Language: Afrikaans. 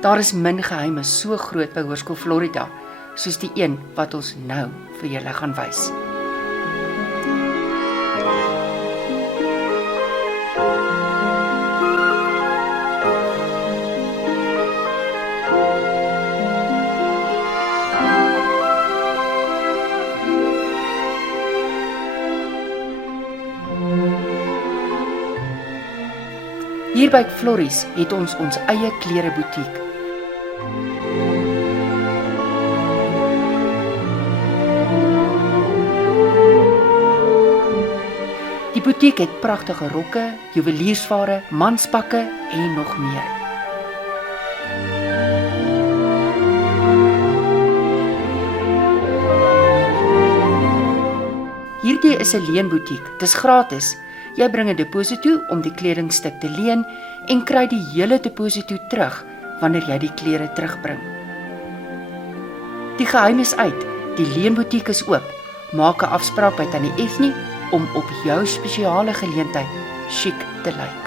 Daar is min geheime so groot by Hoërskool Florida, soos die een wat ons nou vir julle gaan wys. Hier by Flories het ons eie klerebutiek. Die butiek het pragtige rokke, juweliersware, manspakke en nog meer. Hierdie is 'n leenbutiek, dis gratis. Jy bring 'n deposito om die kledingstuk te leen en kry die hele deposito terug wanneer jy die klere terugbring. Die geheim is uit, die leenbutiek is oop. Maak 'n afspraak by Tannie Effnie om op jou spesiale geleentheid chic te lyk.